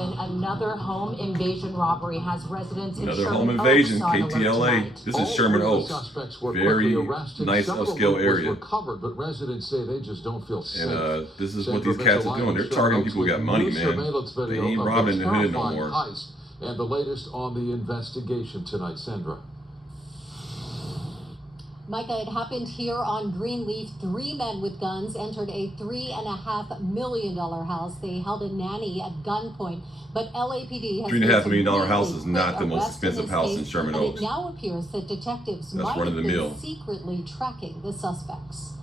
11, another home invasion robbery has residents in Another Sherman home invasion, Oaks on alert KTLA. tonight. This is Sherman Oaks. Very nice upscale area. Recovered, but residents say they just don't feel safe. And this is what these cats are doing. They're targeting people who got money, man. They ain't robbing the hood no more. And the latest on the investigation tonight, Sandra. Micah, it happened here on Greenleaf. 3 men with guns entered a $3.5 million house. They held a nanny at gunpoint, but LAPD has $3.5 million house is not the most expensive house in Sherman Oaks. It now appears that detectives might have been secretly tracking the suspects.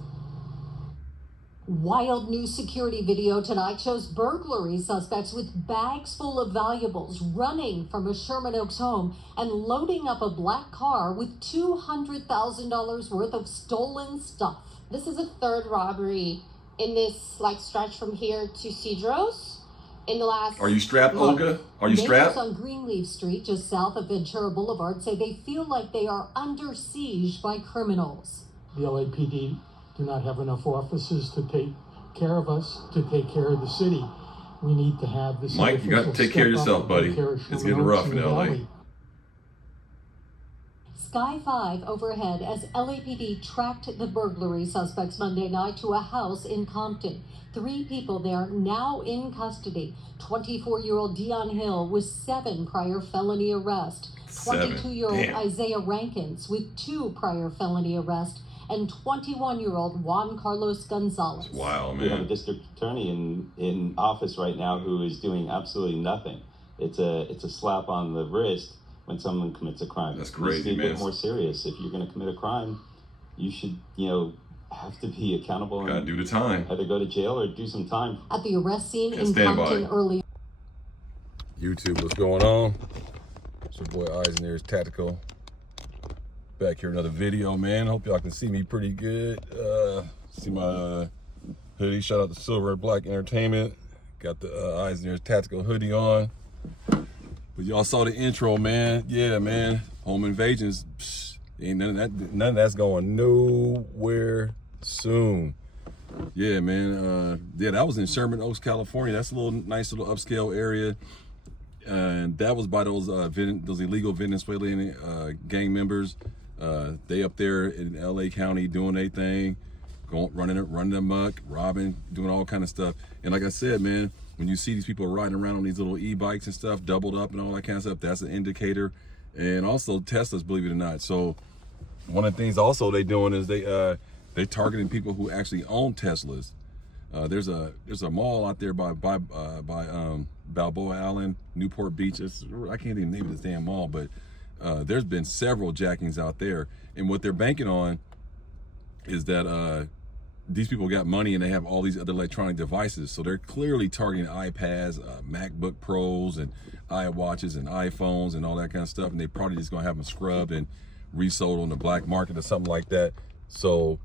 Wild new security video tonight shows burglary suspects with bags full of valuables running from a Sherman Oaks home and loading up a black car with $200,000 worth of stolen stuff. This is a third robbery in this stretch from here to Cedros in the last... Are you strapped, Olga? Are you strapped? Neighbors on Greenleaf Street, just south of Ventura Boulevard, say they feel like they are under siege by criminals. The LAPD do not have enough officers to take care of us, to take care of the city. We need to have the Mike, you got to take care of yourself, buddy. It's getting rough in LA. Sky 5 overhead as LAPD tracked the burglary suspects Monday night to a house in Compton. 3 people there now in custody. 24-year-old Dion Hill with 7 prior felony arrests. 22-year-old Isaiah Rankins with 2 prior felony arrests. And 21-year-old Juan Carlos Gonzalez. That's wild, man. We have a district attorney in office right now who is doing absolutely nothing. It's a slap on the wrist when someone commits a crime. That's crazy, man. It's a bit more serious. If you're going to commit a crime, you should, have to be accountable. Gotta do the time. Either go to jail or do some time. At the arrest scene in Compton early. YouTube, what's going on? It's your boy Eisner's Tactical. Back here, another video, man. Hope y'all can see me pretty good. See my hoodie. Shout out to Silver and Black Entertainment. Got the Eisner's Tactical hoodie on. But y'all saw the intro, man. Yeah, man. Home invasions. Psh, ain't none of that's going nowhere soon. Yeah, man. Yeah, that was in Sherman Oaks, California. That's a nice little upscale area. And that was by those illegal Venezuelan gang members. They up there in LA County doing their thing, running amok, robbing, doing all kind of stuff. And like I said, man, when you see these people riding around on these little e-bikes and stuff, doubled up and all that kind of stuff, that's an indicator. And also Teslas, believe it or not. So one of the things also they doing is they targeting people who actually own Teslas. There's a mall out there by Balboa Island, Newport Beach. I can't even name this damn mall, but there's been several jackings out there, and what they're banking on is that these people got money and they have all these other electronic devices, so they're clearly targeting iPads, MacBook Pros, and iWatches and iPhones and all that kind of stuff, and they probably just gonna have them scrubbed and resold on the black market or something like that. So,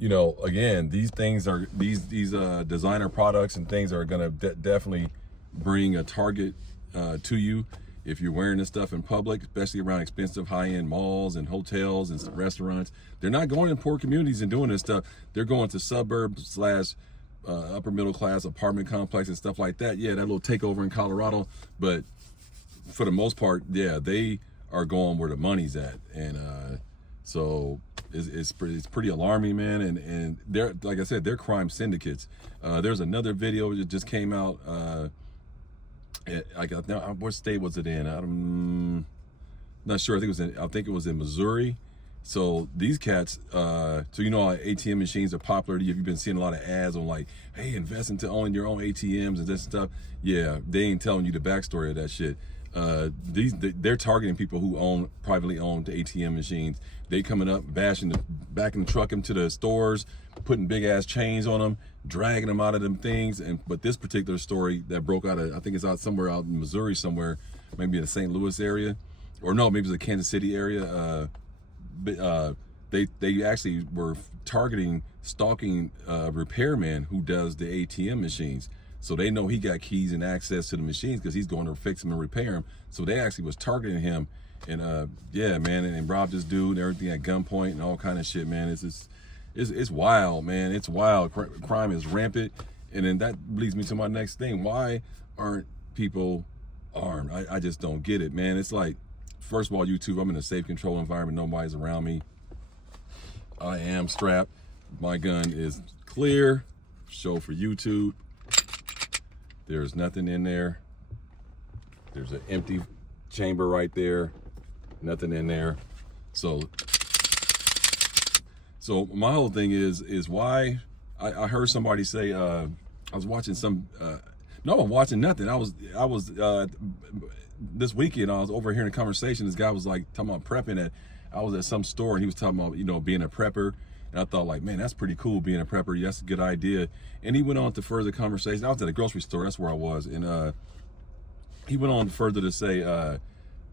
again, these things are these designer products and things are gonna definitely bring a target to you. If you're wearing this stuff in public, especially around expensive high-end malls and hotels and restaurants, they're not going in poor communities and doing this stuff. They're going to suburbs / upper middle class apartment complexes and stuff like that. Yeah, that little takeover in Colorado, but for the most part, yeah, they are going where the money's at, and so it's pretty alarming, man. And they're, like I said, they're crime syndicates. There's another video that just came out. What state was it in? I'm not sure. I think it was in Missouri. So these cats, ATM machines are popular. You've been seeing a lot of ads on hey, invest into owning your own ATMs and this stuff. Yeah, they ain't telling you the backstory of that shit. They're targeting people who own privately owned ATM machines. They coming up, bashing the back in the truck into the stores, putting big ass chains on them, dragging them out of them things. But this particular story that broke out I think it's out somewhere out in Missouri somewhere, maybe in the St. Louis area, or no, maybe it's the Kansas City area. They actually were stalking a repairman who does the ATM machines. So they know he got keys and access to the machines because he's going to fix them and repair them. So they actually was targeting him, and yeah, man, and robbed this dude and everything at gunpoint and all kind of shit, man. It's wild, man. It's wild. Crime is rampant, and then that leads me to my next thing. Why aren't people armed. I just don't get it, man. It's like, first of all, YouTube, I'm in a safe control environment. Nobody's around me. I am strapped. My gun is clear. Show for YouTube. There's nothing in there. There's an empty chamber right there. Nothing in there. So my whole thing is why I heard somebody say, I was watching some, no, I'm watching nothing. I was this weekend, I was overhearing a conversation. This guy was like talking about prepping I was at some store and he was talking about, you know, being a prepper. And I thought, like, man, that's pretty cool being a prepper. That's a good idea. And he went on to further conversation. I was at a grocery store. That's where I was. And he went on further to say,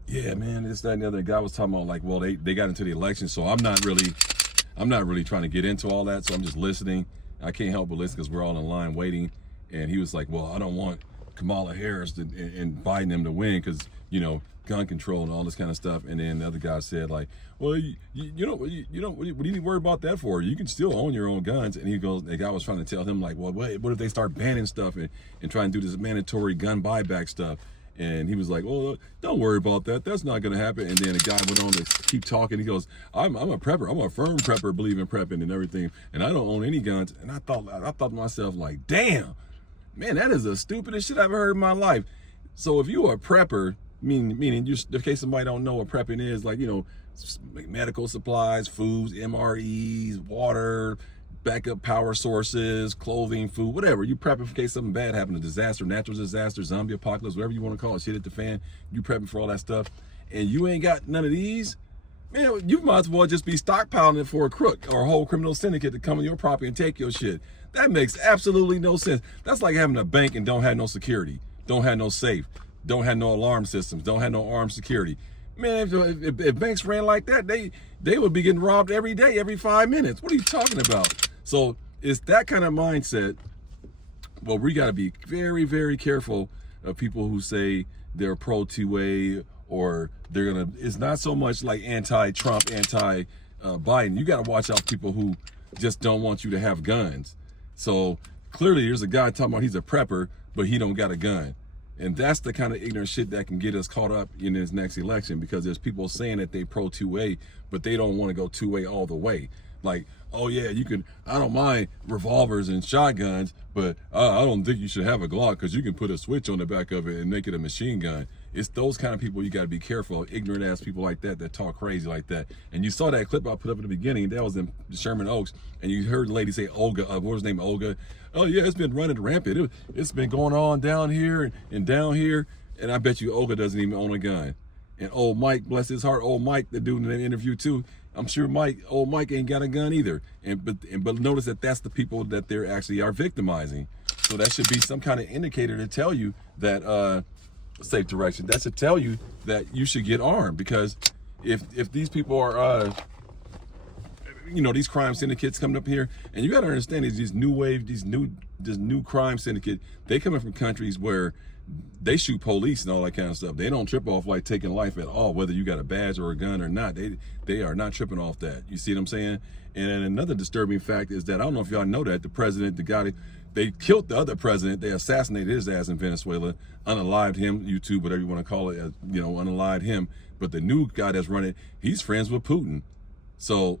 yeah, man, this, that, and the other. Guy was talking about, like, well, they got into the election. So I'm not really trying to get into all that. So I'm just listening. I can't help but listen because we're all in line waiting. And he was like, well, I don't want Kamala Harris and Biden them to win because, you know, gun control and all this kind of stuff. And then the other guy said, like, well, you know, what do you need to worry about that for? You can still own your own guns. And he goes, the guy was trying to tell him, like, well, wait, what if they start banning stuff and try and do this mandatory gun buyback stuff? And he was like, well, don't worry about that. That's not going to happen. And then the guy went on to keep talking. He goes, I'm a prepper. I'm a firm prepper, believe in prepping and everything. And I don't own any guns. And I thought to myself, like, damn, man, that is the stupidest shit I've ever heard in my life. So if you are a prepper, meaning you, in case somebody don't know what prepping is, like, you know, medical supplies, foods, MREs, water, backup power sources, clothing, food, whatever. You prepping in case something bad happened, a disaster, natural disaster, zombie apocalypse, whatever you want to call it, shit at the fan. You prepping for all that stuff. And you ain't got none of these, man, you might as well just be stockpiling it for a crook or a whole criminal syndicate to come on your property and take your shit. That makes absolutely no sense. That's like having a bank and don't have no security, don't have no safe, don't have no alarm systems, don't have no armed security. Man, if banks ran like that, they would be getting robbed every day, every 5 minutes. What are you talking about? So it's that kind of mindset. Well, we got to be very, very careful of people who say they're pro 2A or they're going to, it's not so much like anti-Trump, anti-Biden. You got to watch out for people who just don't want you to have guns. So clearly there's a guy talking about he's a prepper, but he don't got a gun. And that's the kind of ignorant shit that can get us caught up in this next election, because there's people saying that they pro 2A, but they don't want to go 2A all the way. Like, oh yeah, you can, I don't mind revolvers and shotguns, but I don't think you should have a Glock because you can put a switch on the back of it and make it a machine gun. It's those kind of people you got to be careful of, ignorant ass people like that talk crazy like that. And you saw that clip I put up at the beginning, that was in Sherman Oaks, and you heard the lady say, Olga, what was her name, Olga? Oh yeah, it's been running rampant. It's been going on down here and down here, and I bet you Olga doesn't even own a gun. And old Mike, bless his heart, old Mike, the dude in the interview too, I'm sure old Mike ain't got a gun either. But notice that that's the people that they're actually are victimizing. So that should be some kind of indicator to tell you that safe direction. That should tell you that you should get armed, because if these people are you know, these crime syndicates coming up here, and you got to understand these new wave, this new crime syndicate, they coming from countries where they shoot police and all that kind of stuff. They don't trip off like taking life at all, whether you got a badge or a gun or not. They are not tripping off that. You see what I'm saying? And another disturbing fact is that, I don't know if y'all know that, the president, the guy, they killed the other president. They assassinated his ass in Venezuela, unalived him, YouTube, whatever you want to call it, you know, unalived him. But the new guy that's running, he's friends with Putin. So,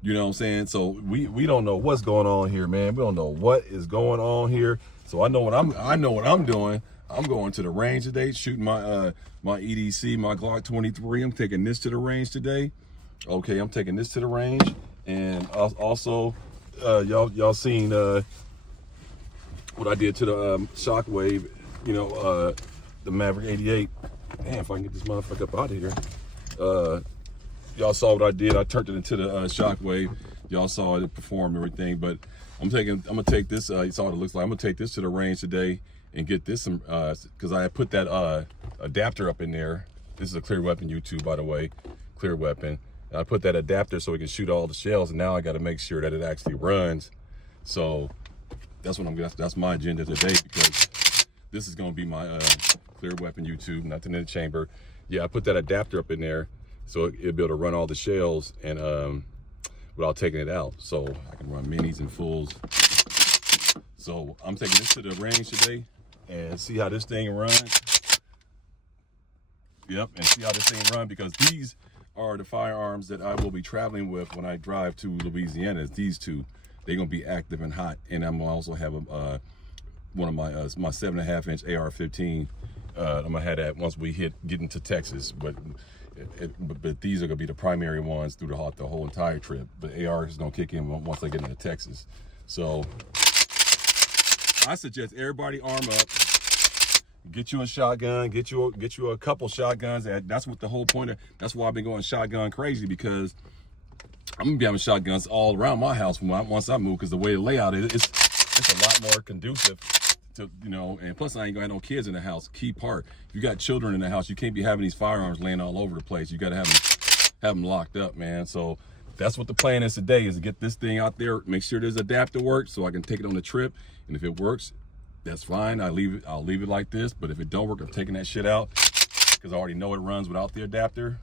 you know what I'm saying? So we don't know what's going on here, man. We don't know what is going on here. So I know what I'm doing. I'm going to the range today, shooting my my EDC, my Glock 23. I'm taking this to the range today. Okay, I'm taking this to the range, and also y'all seen what I did to the Shockwave, you know, the Maverick 88. Damn, if I can get this motherfucker up out of here. Y'all saw what I did. I turned it into the Shockwave. Y'all saw it perform everything. But I'm gonna take this. You saw what it looks like. I'm gonna take this to the range today and get this some, because I put that adapter up in there. This is a clear weapon, YouTube, by the way, clear weapon. And I put that adapter so we can shoot all the shells, and now I got to make sure that it actually runs. So that's what that's my agenda today, because this is gonna be my clear weapon, YouTube, nothing in the chamber. Yeah, I put that adapter up in there so it'll be able to run all the shells and without taking it out. So I can run minis and fulls. So I'm taking this to the range today. and see how this thing runs. Yep, and see how this thing runs, because these are the firearms that I will be traveling with when I drive to Louisiana. It's these two. They're gonna be active and hot, and I'm gonna also have one of my 7.5-inch AR-15. I'm gonna have that once we get into Texas, but these are gonna be the primary ones through the whole entire trip. But AR is gonna kick in once I get into Texas. So I suggest everybody arm up. Get you a shotgun. Get you a couple shotguns. That's what the whole point of. That's why I've been going shotgun crazy, because I'm gonna be having shotguns all around my house once I move, because the way the layout is, it's a lot more conducive to, you know. And plus, I ain't gonna have no kids in the house. Key part: if you got children in the house, you can't be having these firearms laying all over the place. You gotta have them locked up, man. So that's what the plan is today: is to get this thing out there, make sure there's adapter work, so I can take it on the trip. And if it works, that's fine. I'll leave it like this. But if it don't work, I'm taking that shit out, because I already know it runs without the adapter,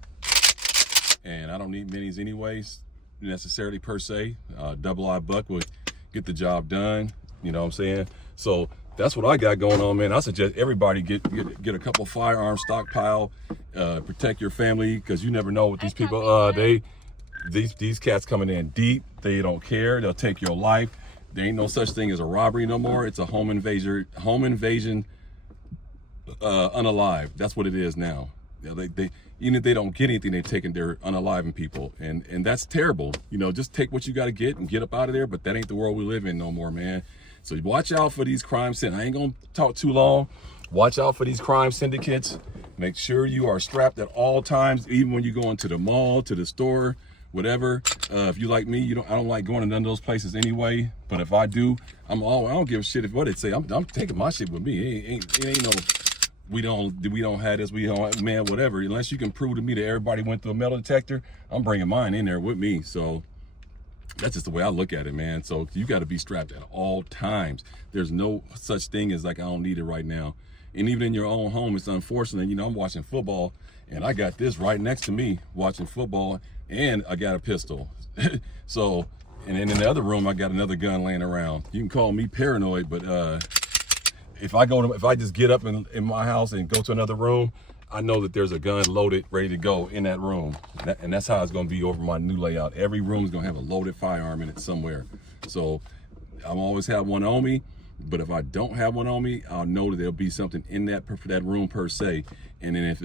and I don't need minis anyways, necessarily per se. Double I buck would get the job done. You know what I'm saying? So that's what I got going on, man. I suggest everybody get a couple firearms stockpile, protect your family, because you never know what these people. These cats coming in deep. They don't care. They'll take your life. There ain't no such thing as a robbery no more. It's a home invasion, unalive. That's what it is now. You know, they even if they don't get anything, they're taking their unaliving people, and that's terrible. You know, just take what you got to get and get up out of there. But that ain't the world we live in no more, man. So watch out for these crime syndicates. I ain't gonna talk too long. Watch out for these crime syndicates. Make sure you are strapped at all times, even when you go into the mall, to the store, whatever. If you like me, I don't like going to none of those places anyway. But if I do, I don't give a shit if what it say. I'm taking my shit with me. It ain't no. We don't have this. We don't, man, whatever. Unless you can prove to me that everybody went through a metal detector, I'm bringing mine in there with me. So that's just the way I look at it, man. So you got to be strapped at all times. There's no such thing as like, I don't need it right now. And even in your own home, it's unfortunate. You know, I'm watching football, and I got this right next to me watching football, and I got a pistol. So, and then in the other room, I got another gun laying around. You can call me paranoid, but if I just get up in my house and go to another room, I know that there's a gun loaded, ready to go in that room. And that's how it's going to be over my new layout. Every room is going to have a loaded firearm in it somewhere. So I'll always have one on me. But if I don't have one on me, I'll know that there'll be something in that room per se. And then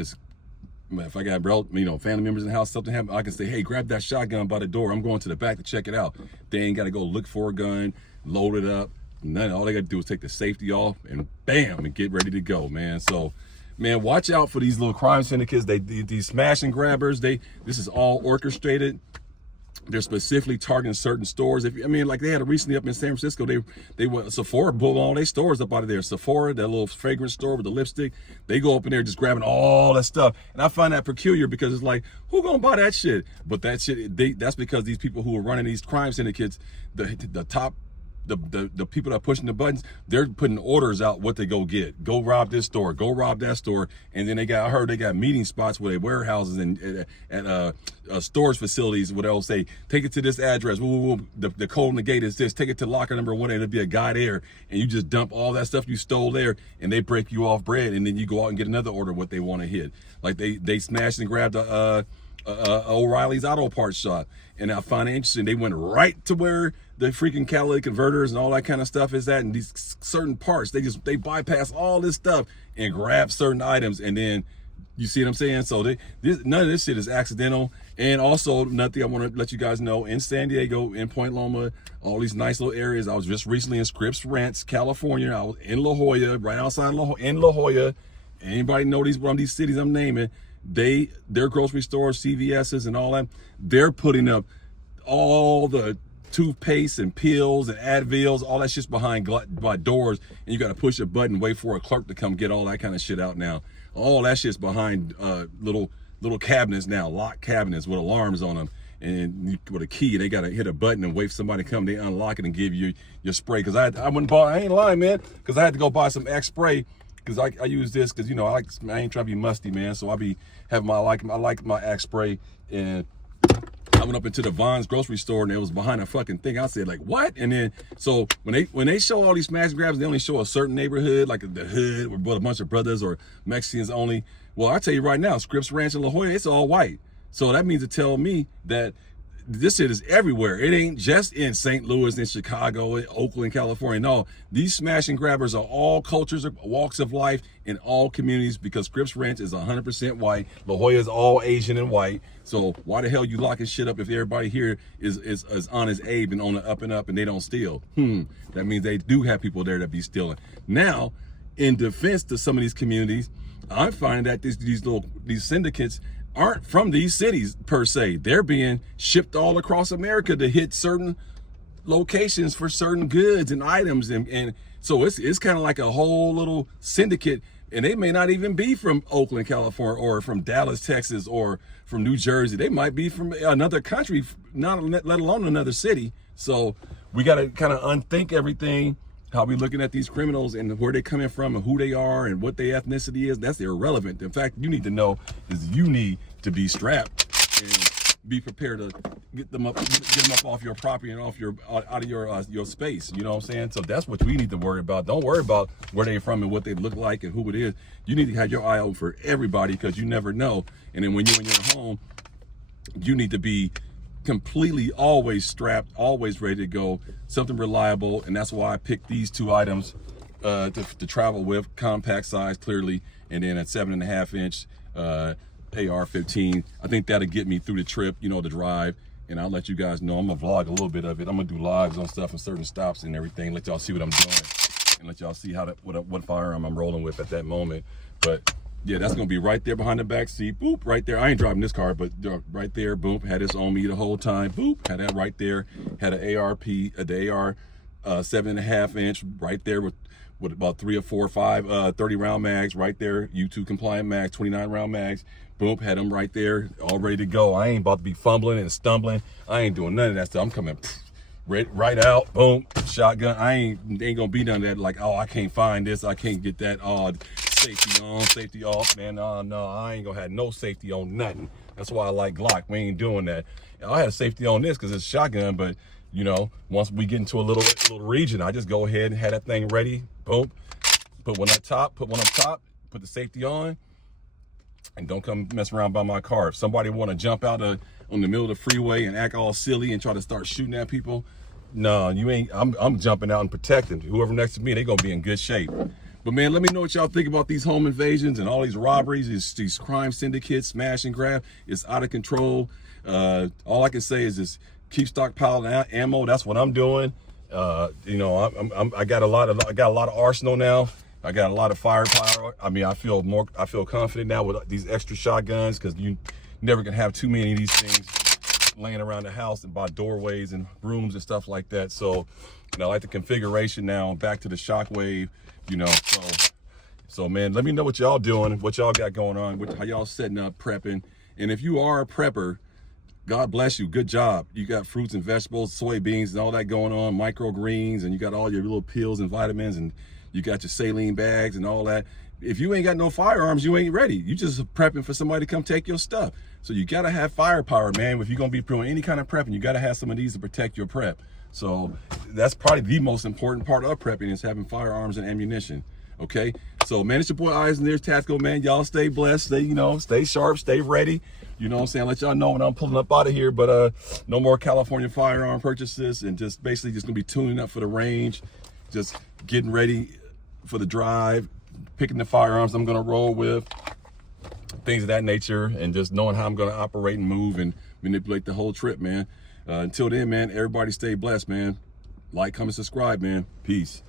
if I got, family members in the house, something happens, I can say, hey, grab that shotgun by the door. I'm going to the back to check it out. They ain't got to go look for a gun, load it up. All they got to do is take the safety off and bam, and get ready to go, man. So, man, watch out for these little crime syndicates. These smash and grabbers. This is all orchestrated. They're specifically targeting certain stores. Like they had recently up in San Francisco, they went, Sephora blew all their stores up out of there. Sephora, that little fragrance store with the lipstick, they go up in there just grabbing all that stuff. And I find that peculiar, because it's like, who gonna buy that shit? But that shit, that's because these people who are running these crime syndicates, the top. The people that are pushing the buttons, they're putting orders out what they go get. Go rob this store, go rob that store. And then I heard they got meeting spots where they warehouses and at storage facilities where they'll say, take it to this address. The code on the gate is this. Take it to locker number 1. It'll be a guy there. And you just dump all that stuff you stole there, and they break you off bread. And then you go out and get another order what they want to hit. Like they smashed and grabbed O'Reilly's auto parts shop. And I find it interesting. They went right to where the freaking catalytic converters and all that kind of stuff is at, and these certain parts, they bypass all this stuff and grab certain items. And then, you see what I'm saying? So none of this shit is accidental. And also, nothing I want to let you guys know, in San Diego, in Point Loma, all these nice little areas. I was just recently in Scripps Ranch, California. I was in La Jolla, right outside in La Jolla. Anybody know these cities I'm naming? Their grocery stores, CVS's and all that, they're putting up all the toothpaste and pills and Advils, all that shit's behind by doors, and you got to push a button, wait for a clerk to come get all that kind of shit out now. All that shit's behind little cabinets now, locked cabinets with alarms on them, and with a key, they got to hit a button and wait for somebody to come. They unlock it and give you your spray. Because I ain't lying, man, because I had to go buy some X spray. Because I use this because, I ain't trying to be musty, man. So I be having I like my Axe spray, and I went up into the Vons grocery store and it was behind a fucking thing. I said, like, what? And then, so when they show all these smash grabs, they only show a certain neighborhood, like the hood, with a bunch of brothers or Mexicans only. Well, I tell you right now, Scripps Ranch and La Jolla, it's all white. So that means to tell me that this shit is everywhere. It ain't just in St. Louis, in Chicago, in Oakland, California. No, these smash and grabbers are all cultures, walks of life, in all communities, because Scripps Ranch is 100% white. La Jolla is all Asian and white. So why the hell you locking shit up if everybody here is honest Abe and on the up and up and they don't steal? That means they do have people there that be stealing. Now, in defense to some of these communities, I'm finding that these syndicates aren't from these cities per se. They're being shipped all across America to hit certain locations for certain goods and items, and so it's kind of like a whole little syndicate, and they may not even be from Oakland, California, or from Dallas, Texas, or from New Jersey. They might be from another country, not let alone another city. So we got to kind of unthink everything, how we looking at these criminals and where they coming from and who they are and what their ethnicity is. That's irrelevant. In fact, you need to know is you need to be strapped and be prepared to get them up off your property and out of your space. You know what I'm saying? So that's what we need to worry about. Don't worry about where they're from and what they look like and who it is. You need to have your eye open for everybody, because you never know. And then when you're in your home, you need to be completely always strapped, always ready to go, something reliable. And that's why I picked these two items to travel with, compact size clearly, and then a 7.5 inch AR-15. I think that'll get me through the trip, you know, the drive. And I'll let you guys know. I'm gonna vlog a little bit of it. I'm gonna do lives on stuff and certain stops and everything, let y'all see what I'm doing and let y'all see what firearm I'm rolling with at that moment. But yeah, that's gonna be right there behind the back seat. Boop, right there. I ain't driving this car, but right there. Boom, had this on me the whole time. Boop, had that right there. Had an the AR 7.5 inch right there with about 3 or 4 or 5 30 round mags right there. U2 compliant mags, 29 round mags. Boom, had them right there, all ready to go. I ain't about to be fumbling and stumbling. I ain't doing none of that stuff. I'm coming right out. Boom, shotgun. I ain't gonna be none of that. Like, oh, I can't find this. I can't get that. Oh, safety on, safety off, man. No, I ain't gonna have no safety on nothing. That's why I like Glock. We ain't doing that. I have safety on this because it's shotgun, but you know, once we get into a little region, I just go ahead and have that thing ready. Boom, put one up top, put the safety on, and don't come mess around by my car. If somebody want to jump out on the middle of the freeway and act all silly and try to start shooting at people, no, you ain't. I'm jumping out and protecting. Whoever next to me, they gonna be in good shape. But man, let me know what y'all think about these home invasions and all these robberies, these crime syndicates, smash and grab. It's out of control. All I can say is just keep stockpiling ammo. That's what I'm doing. You know, I got a lot of arsenal now. I got a lot of firepower. I mean, I feel confident now with these extra shotguns, because you never can have too many of these things laying around the house and by doorways and rooms and stuff like that. So, and I like the configuration now. Back to the Shockwave, you know. So man, let me know what y'all doing, what y'all got going on, how y'all setting up, prepping. And if you are a prepper, God bless you. Good job. You got fruits and vegetables, soybeans and all that going on, microgreens, and you got all your little pills and vitamins, and you got your saline bags and all that. If you ain't got no firearms, you ain't ready. You just prepping for somebody to come take your stuff. So you got to have firepower, man. If you're going to be doing any kind of prepping, you got to have some of these to protect your prep. So that's probably the most important part of prepping, is having firearms and ammunition. Okay. So man, it's your boy Eyes and Ears Tactical, man. Y'all stay blessed. Stay sharp, stay ready. You know what I'm saying? Let y'all know when I'm pulling up out of here, but no more California firearm purchases, and just basically just gonna be tuning up for the range, just getting ready for the drive, picking the firearms I'm gonna roll with, things of that nature, and just knowing how I'm gonna operate and move and manipulate the whole trip, man. Until then, man, everybody stay blessed, man. Like, comment, subscribe, man. Peace.